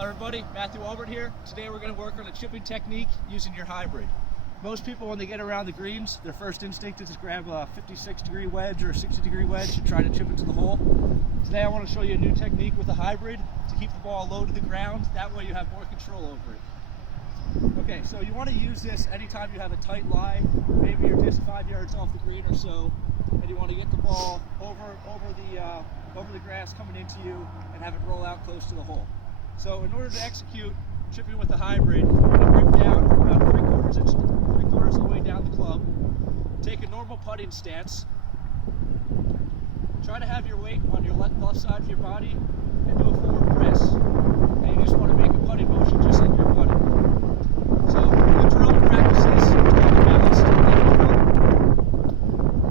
Hi everybody, Walbert here. Today we're going to work on a chipping technique using your hybrid. Most people, when they get around the greens, their first instinct is to grab a 56-degree wedge or a 60-degree wedge and try to chip into the hole. Today I want to show you a new technique with a hybrid to keep the ball low to the ground. That way you have more control over it. Okay, so you want to use this anytime you have a tight lie. Maybe you're just 5 yards off the green or so, and you want to get the ball over the grass coming into you and have it roll out close to the hole. So in order to execute chipping with the hybrid, you're going to grip down about 3/4 of the way down the club. Take a normal putting stance. Try to have your weight on your left side of your body and do a forward press. And you just want to make a putting motion just like you're putting. So the drill practice this. It's called the balanced drill.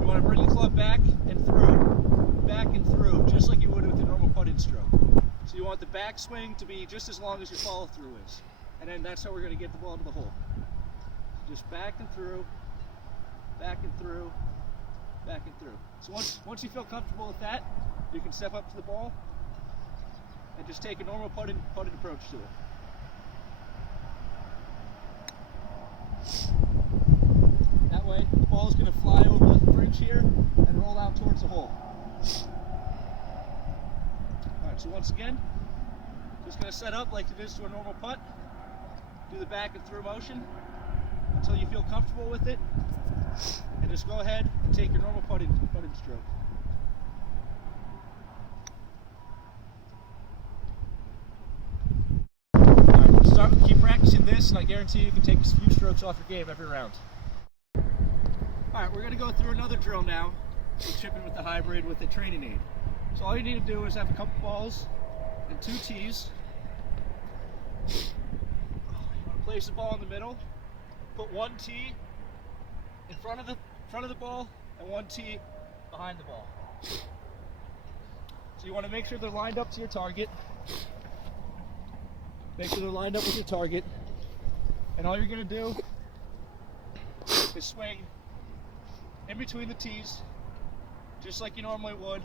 You want to bring the club back and through, just like you would with a normal putting stroke. So you want the backswing to be just as long as your follow through is. And then that's how we're going to get the ball to the hole. Just back and through, back and through, back and through. So once you feel comfortable with that, you can step up to the ball and just take a normal putting approach to it. That way, the ball is going to fly over the fringe here and roll out towards the hole. Alright, so once again, just going to set up like it is to a normal putt. Do the back and through motion until you feel comfortable with it, and just go ahead and take your normal putting stroke. Alright, keep practicing this, and I guarantee you can take a few strokes off your game every round. Alright, we're going to go through another drill now with chipping with the hybrid with a training aid. So all you need to do is have a couple balls and 2 tees. You want to place the ball in the middle. Put 1 tee in front of the ball and 1 tee behind the ball. So you want to make sure they're lined up to your target. Make sure they're lined up with your target. And all you're going to do is swing in between the tees, just like you normally would.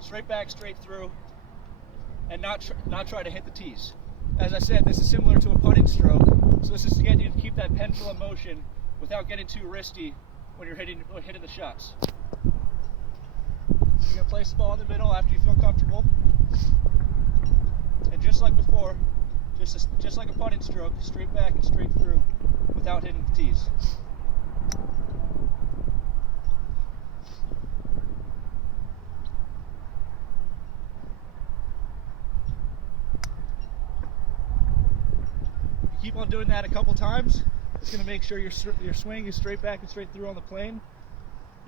Straight back, straight through, and not try to hit the tees. As I said, this is similar to a putting stroke, so this is to get you to keep that pendulum motion without getting too wristy when you're hitting the shots. You're going to place the ball in the middle after you feel comfortable, and just like before, just like a putting stroke, straight back and straight through without hitting the tees. Keep on doing that a couple times. It's going to make sure your swing is straight back and straight through on the plane.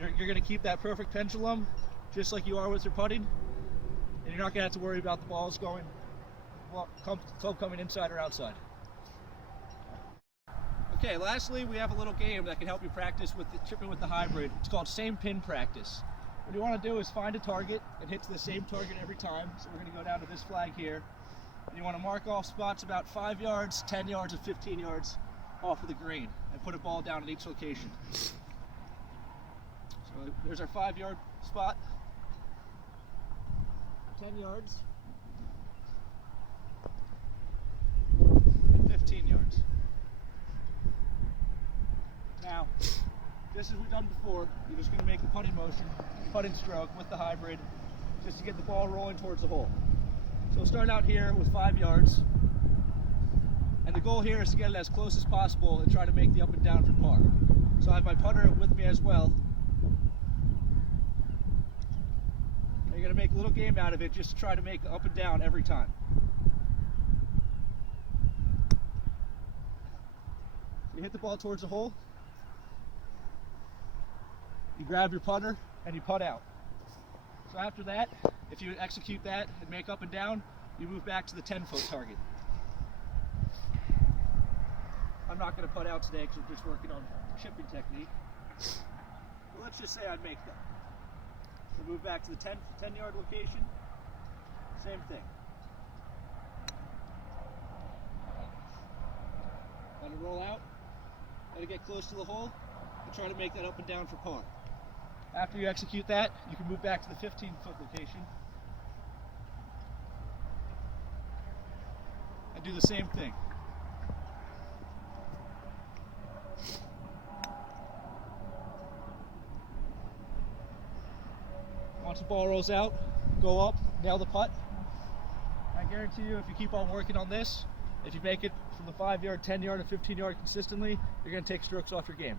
You're going to keep that perfect pendulum just like you are with your putting, and you're not going to have to worry about the balls going, club coming inside or outside. Okay, lastly, we have a little game that can help you practice with the chipping with the hybrid. It's called same pin practice. What you want to do is find a target and hit to the same target every time. So we're going to go down to this flag here. And you want to mark off spots about 5 yards, 10 yards, and 15 yards off of the green, and put a ball down at each location. So there's our 5-yard spot, 10 yards, and 15 yards. Now, just as we've done before, you're just going to make a putting stroke with the hybrid, just to get the ball rolling towards the hole. So we'll start out here with 5 yards, and the goal here is to get it as close as possible and try to make the up and down for par. So I have my putter with me as well. And you're going to make a little game out of it just to try to make the up and down every time. You hit the ball towards the hole, you grab your putter, and you putt out. So after that, if you execute that and make up and down, you move back to the 10-foot target. I'm not going to putt out today because we're just working on chipping technique. But let's just say I make that. So move back to the 10-yard location. Same thing. Let it roll out. Let it get close to the hole and try to make that up and down for par. After you execute that, you can move back to the 15-foot location. do the same thing. Once the ball rolls out, go up, nail the putt. I guarantee you, if you keep on working on this, if you make it from the 5-yard, 10-yard, and 15-yard consistently, you're going to take strokes off your game.